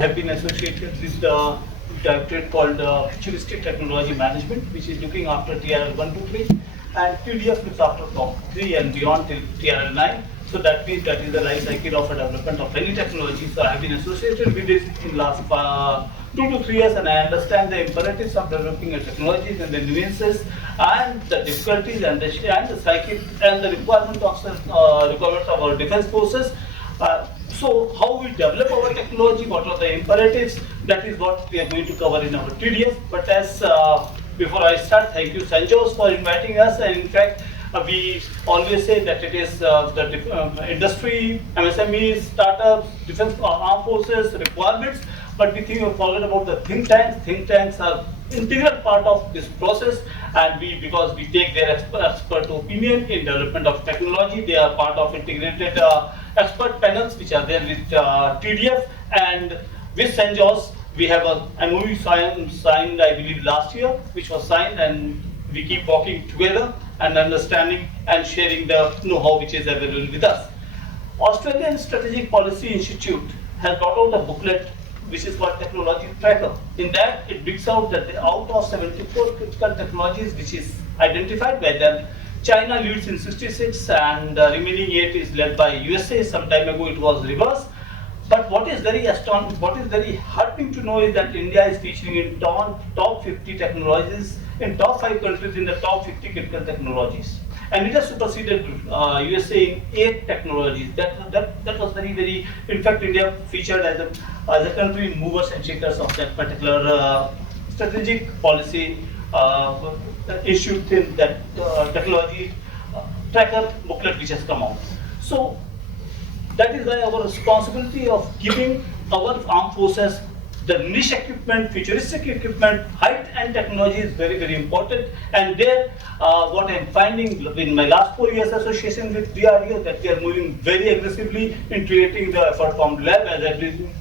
have been associated with the directorate called Futuristic Technology Management, which is looking after TRL 1 to 3, and TDF looks after top 3 and beyond till TRL 9. So that means that is the life cycle of a development of any technology. So I have been associated with this in last 2 to 3 years, and I understand the imperatives of developing a technologies and the nuances and the difficulties and the cycle and the requirements of our defense forces. So how we develop our technology, what are the imperatives, that is what we are going to cover in our TDF. But as before I start, thank you Sanjos for inviting us, and in fact we always say that it is the industry, MSMEs, startups, defense armed forces requirements, but we think we forget about the think tanks. Think tanks are integral part of this process, and because we take their expert opinion in development of technology, they are part of integrated expert panels which are there with TDF, and with St. John's we have a MOU signed I believe last year, which was signed, and we keep working together and understanding and sharing the know-how which is available with us. Australian Strategic Policy Institute has brought out a booklet which is called Technology Tracker. In that, it brings out that out of 74 critical technologies which is identified by them, China leads in 66 and remaining 8 is led by USA. Some time ago it was reversed. But what is very heartening to know is that India is featuring in top 50 technologies, in top 5 countries in the top 50 critical technologies. And it has superseded USA in 8 technologies. That was very, in fact India featured as a country movers and shakers of that particular strategic policy issue in that technology tracker booklet which has come out. So that is why our responsibility of giving our armed forces the niche equipment, futuristic equipment, high-end technology is very important. And there, what I'm finding in my last 4 years association with DRDO, that we are moving very aggressively in creating the effort from lab, as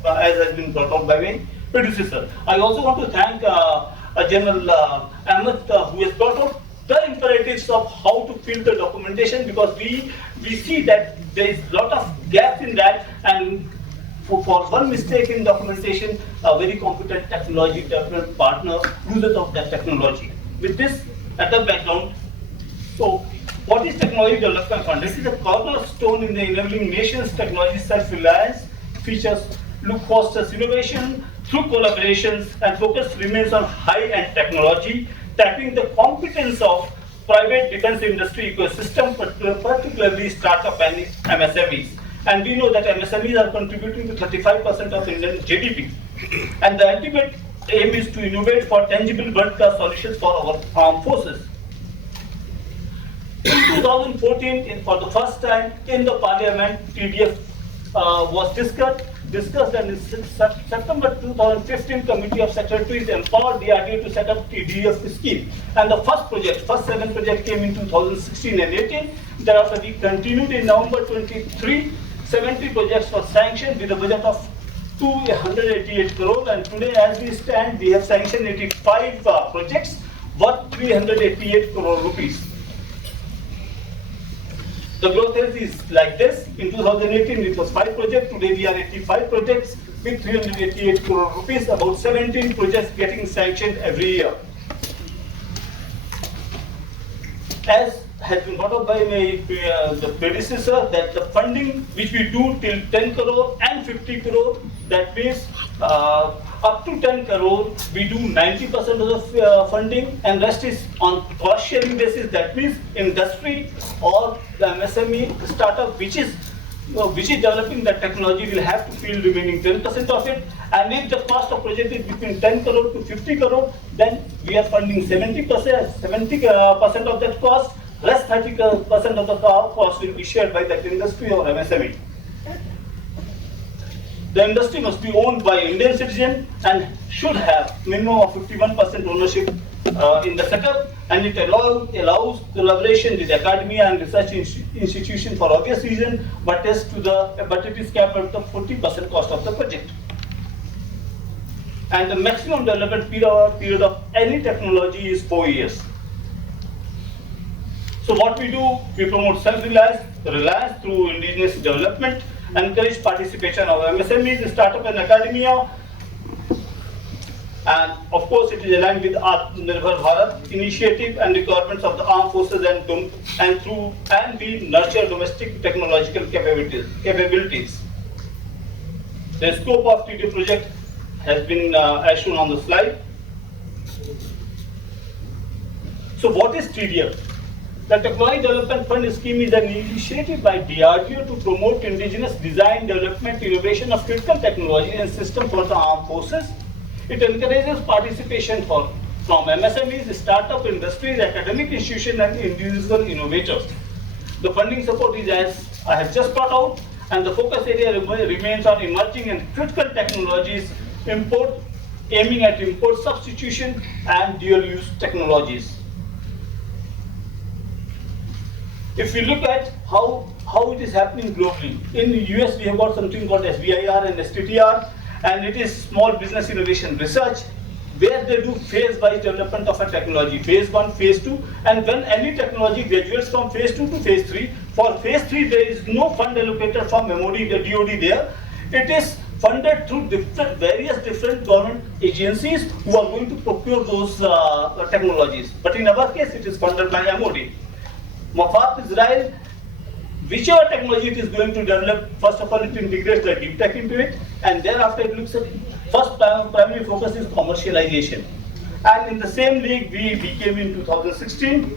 has been brought out by my predecessor. I also want to thank General Ahmed, who has brought out the imperatives of how to fill the documentation, because we see that there is a lot of gaps in that, and for one mistake in documentation, a very competent technology development partner uses of that technology. With this at the background, so what is Technology Development Fund? This is a cornerstone in the enabling nations technology self-reliance. Features fosters innovation through collaborations, and focus remains on high-end technology, tapping the competence of private defense industry ecosystem, particularly startup and MSMEs. And we know that MSMEs are contributing to 35% of Indian GDP. And the ultimate aim is to innovate for tangible world-class solutions for our armed forces. In 2014, for the first time in the parliament, TDF was discussed, and in September 2015, Committee of Secretaries empowered DRDO to set up TDF scheme. And the first 7 projects came in 2016 and 18. Thereafter, we continued in November 23. 70 projects were sanctioned with a budget of 288 crore, and today as we stand, we have sanctioned 85 projects worth 388 crore rupees. The growth rate is like this. In 2018 it was 5 projects, today we are 85 projects with 388 crore rupees, about 17 projects getting sanctioned every year. As has been brought up by the predecessor, that the funding which we do till 10 crore and 50 crore, that means up to 10 crore, we do 90% of the funding, and rest is on cost sharing basis. That means industry or the MSME startup which is developing that technology will have to feel remaining 10% of it. And if the cost of project is between 10 crore to 50 crore, then we are funding 70% of that cost. Rest 30% of the cost will be shared by that industry or MSME. The industry must be owned by Indian citizen and should have minimum of 51% ownership in the setup, and it allows collaboration with academia and research institution for obvious reason, but it is capped at the 40% cost of the project. And the maximum development period of any technology is 4 years. So what we do, we promote self-reliance through indigenous development, encourage participation of MSMEs, startup and academia, And of course, it is aligned with Atmanirbhar Bharat initiative and requirements of the armed forces, and we nurture domestic technological capabilities. The scope of TDF project has been as shown on the slide. So what is TDF? The Technology Development Fund scheme is an initiative by DRDO to promote indigenous design, development, innovation of critical technology and systems for the armed forces. It encourages participation from MSMEs, startup industries, academic institutions, and individual innovators. The funding support is as I have just brought out, and the focus area remains on emerging and critical technologies, aiming at import substitution and dual-use technologies. If we look at how it is happening globally, in the US we have got something called SBIR and STTR, and it is Small Business Innovation Research, where they do phase-wise development of a technology, phase 1, phase 2, and when any technology graduates from phase 2 to phase 3, for phase 3 there is no fund allocated from MOD, the DOD there. It is funded through various different government agencies who are going to procure those technologies. But in our case, it is funded by MOD. Mafat Israel, whichever technology it is going to develop, first of all it integrates the deep tech into it, and thereafter it looks at, first primary focus is commercialization. And in the same league we became in 2016.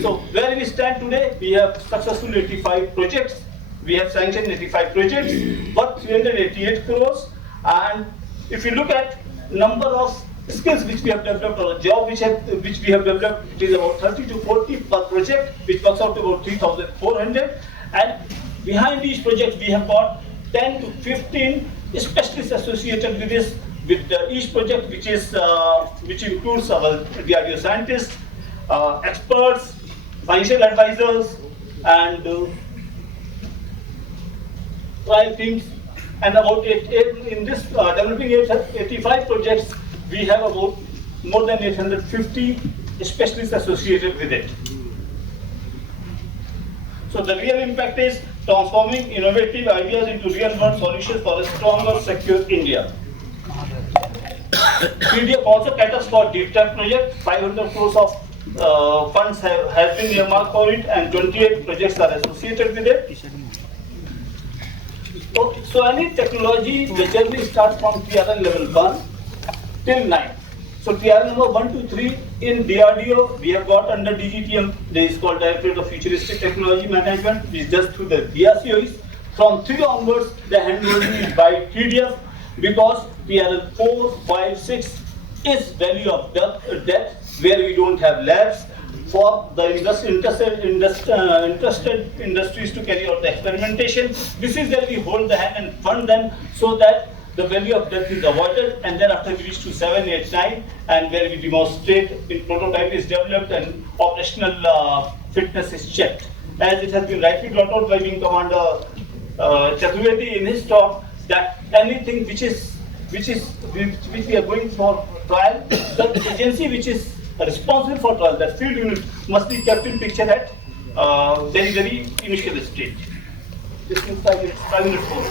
So where we stand today, we have successful 85 projects. We have sanctioned 85 projects, worth 388 crores. And if you look at number of skills which we have developed, or a job which we have developed, it is about 30 to 40 per project, which works out to about 3,400. And behind each project, we have got 10 to 15 specialists associated with this, with each project, which includes our DRDO scientists, experts, financial advisors, and trial teams. And about in this developing 85 projects, we have about more than 850 specialists associated with it. So the real impact is transforming innovative ideas into real-world solutions for a stronger, secure India. TDF also caters for deep tech project. 500 crores of funds have been earmarked for it, and 28 projects are associated with it. So any technology, the journey starts from TRL level 1 till 9. So TRL number 1 to 3 in DRDO, we have got under DGTM, there is called Directorate of Futuristic Technology Management, which is just through the DRCOs. From 3 onwards, the handholding is by TDF, because TRL 4, 5, 6 is value of depth, where we don't have labs for the interested industries to carry out the experimentation. This is where we hold the hand and fund them, so that the value of death is avoided, and then after we reach to 7, 8, 9, and where we demonstrate in prototype is developed and operational fitness is checked. As it has been rightly brought out by Wing Commander Chaturvedi in his talk, that anything which we are going for trial, the agency which is responsible for trial, that field unit, must be kept in picture at very, very initial stage. This is 5 minutes more.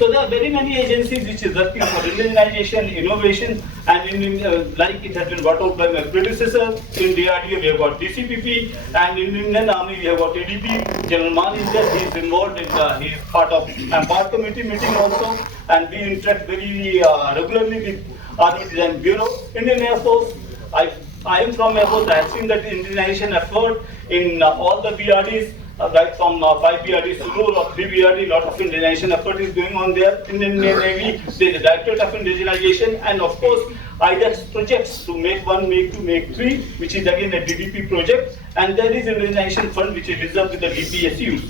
So there are very many agencies which is working for indigenization, innovation, and like it has been brought out by my predecessor, in DRDO we have got DCPP, and in Indian Army we have got ADP. General Man is there, he is involved in he is part of Empire Committee meeting also, and we interact very regularly with Army Design Bureau. Indian Air Force, I am from Air Force, I have seen that indigenization effort in all the BRDs. Right from 5 BRDs to rule or 3 BRD, lot of indigenization effort is going on there. In the Navy, there is a Directorate of Indigenization, and of course, IDEX projects to make 1, make 2, make 3, which is again a DDP project, and there is indigenization fund which is reserved with the DPSUs.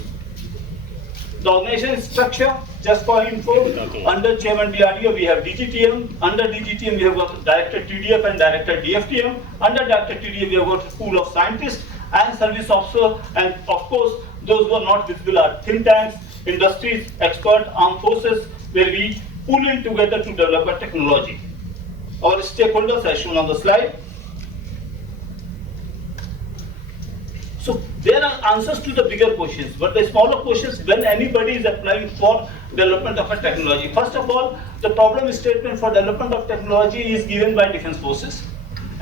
The organization structure, just for info, under Chairman DRDO we have DGTM, under DGTM we have got Director TDF and Director DFTM, under Director TDF we have got School of Scientists and Service Officer, and of course those who are not visible are think tanks, industries, expert, armed forces, where we pull in together to develop a technology. Our stakeholders as shown on the slide. So there are answers to the bigger questions, but the smaller questions when anybody is applying for development of a technology. First of all, the problem statement for development of technology is given by Defence Forces,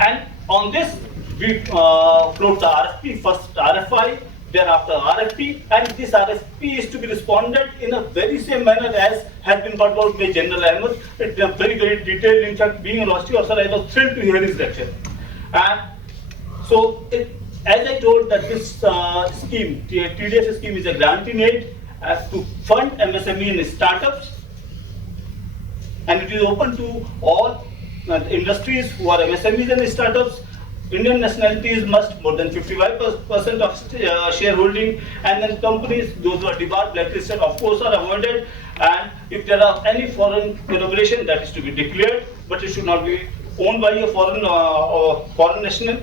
and on this we float the RFP, first RFI, thereafter RFP, and this RFP is to be responded in a very same manner as has been brought out by General Ahmed. It's very, very detailed. In fact, being a law officer, I was thrilled to hear his lecture. And so, as I told that this scheme, TDF scheme is a grant in aid to fund MSME and startups, and it is open to all industries who are MSMEs and startups. Indian nationalities must more than 55% of shareholding, and then companies, those who are debarred, blacklisted, of course, are avoided. And if there are any foreign collaboration, that is to be declared, but it should not be owned by a foreign national.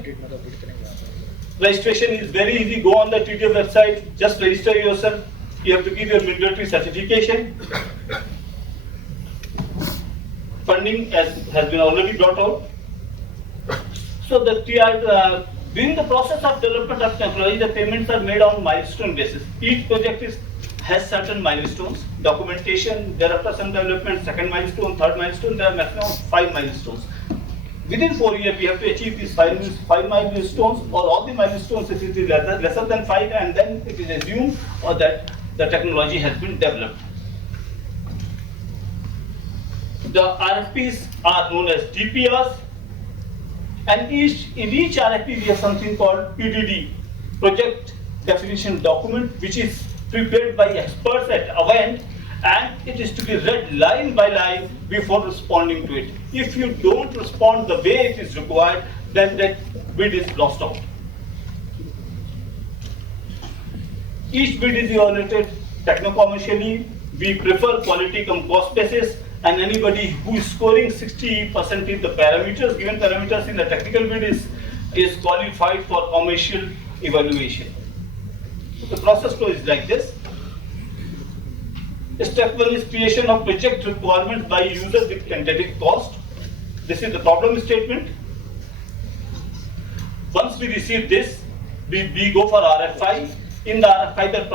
Registration is very easy. Go on the TDF website, just register yourself. You have to give your mandatory certification. Funding has been already brought out. So during the process of development of technology, the payments are made on milestone basis. Each project has certain milestones, documentation, thereafter some development, second milestone, third milestone, there are maximum 5 milestones. Within 4 years, we have to achieve these five milestones, or all the milestones if it is lesser than 5, and then it is assumed or that the technology has been developed. The RFPs are known as DPRs, and in each RFP we have something called PDD, Project Definition Document, which is prepared by experts at our end, and it is to be read line by line before responding to it. If you don't respond the way it is required, then that bid is lost out. Each bid is evaluated techno-commercially. We prefer quality cum cost basis, and anybody who is scoring 60% in the parameters, given parameters in the technical bid is qualified for commercial evaluation. So the process flow is like this. Step 1 is creation of project requirements by user with tentative cost. This is the problem statement. Once we receive this, we go for RFI. In the RFI, the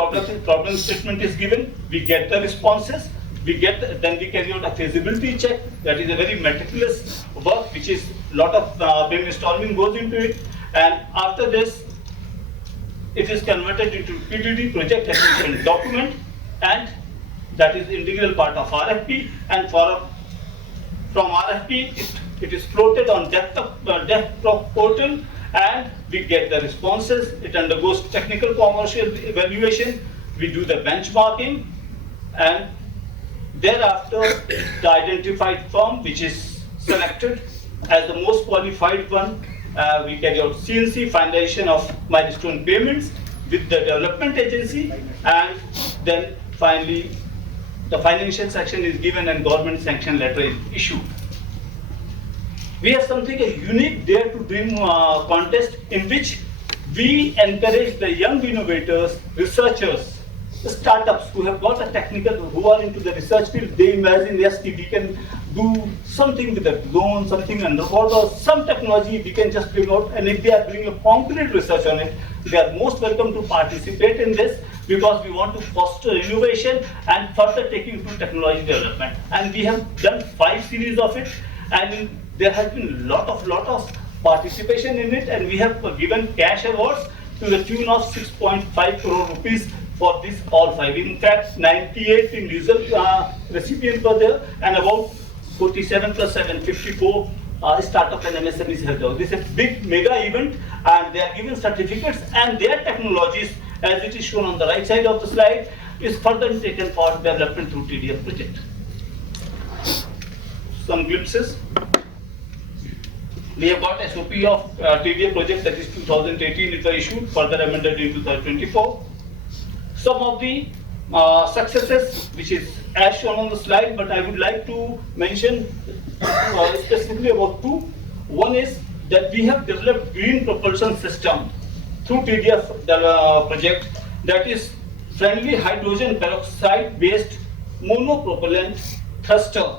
problem statement is given. We get the responses. Then we carry out a feasibility check. That is a very meticulous work, which is a lot of brainstorming goes into it. And after this, it is converted into PDD, Project Definition Document, and that is integral part of RFP. And from RFP, it is floated on DevProc portal, and we get the responses. It undergoes technical commercial evaluation. We do the benchmarking, and thereafter, the identified firm which is selected as the most qualified one, we carry out CNC, finalization of milestone payments with the development agency, and then finally the financial section is given and government sanction letter is issued. We have something unique Dare to Dream contest, in which we encourage the young innovators, researchers, startups who have got a technical, who are into the research field. They imagine, yes, we can do something with a drone, something underwater, some technology we can just bring out, and if they are doing a concrete research on it, they are most welcome to participate in this, because we want to foster innovation and further taking to technology development. And we have done 5 series of it, and there has been lot of participation in it, and we have given cash awards to the tune of 6.5 crore rupees for this all 5. In fact, 98 individual recipients were there, and about 47 plus 7, 54 startup and MSMEs have done. This is a big mega event, and they are given certificates, and their technologies, as it is shown on the right side of the slide, is further taken for development through TDF project. Some glimpses. We have got SOP of TDF project, that is 2018, it was issued, further amended in 2024. Some of the successes, which is as shown on the slide, but I would like to mention specifically about 2. One is that we have developed green propulsion system through TDF project, that is friendly hydrogen peroxide based monopropellant thruster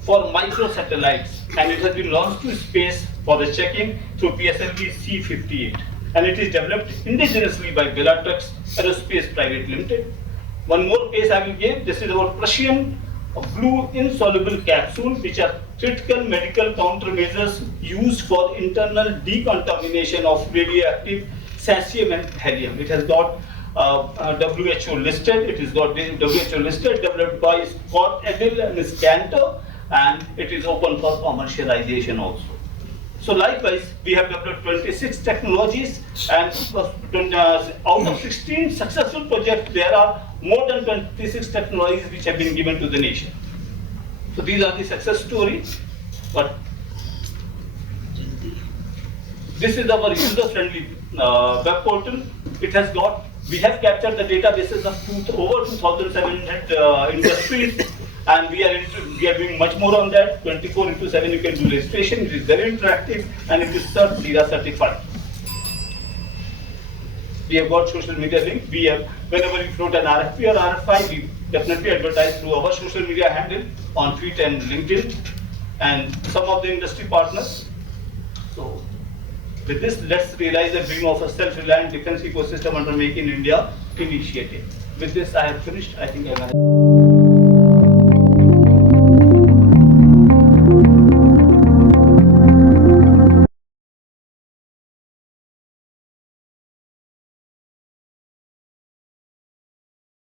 for microsatellites, and it has been launched to space for the checking through PSLV C-58. and it is developed indigenously by Bellatrix Aerospace Private Limited. One more case I will give. This is our Prussian blue insoluble capsule, which are critical medical countermeasures used for internal decontamination of radioactive cesium and helium. It has got WHO listed. It is got WHO listed, developed by Scott Edel and Scanter, and it is open for commercialization also. So likewise, we have developed 26 technologies, and out of 16 successful projects, there are more than 26 technologies which have been given to the nation. So these are the success stories. But this is our user-friendly web portal. It has got, we have captured the databases of over 2,700 industries, and we are doing much more on that. 24/7 you can do registration. It is very interactive, and it is CERT certified. We have got social media link. We have, whenever you float an RFP or RFI, we definitely advertise through our social media handle on Twitter and LinkedIn, and some of the industry partners. So with this, let's realize the dream of a self-reliant defense ecosystem under Make in India initiative. With this, I have finished. I think I managed.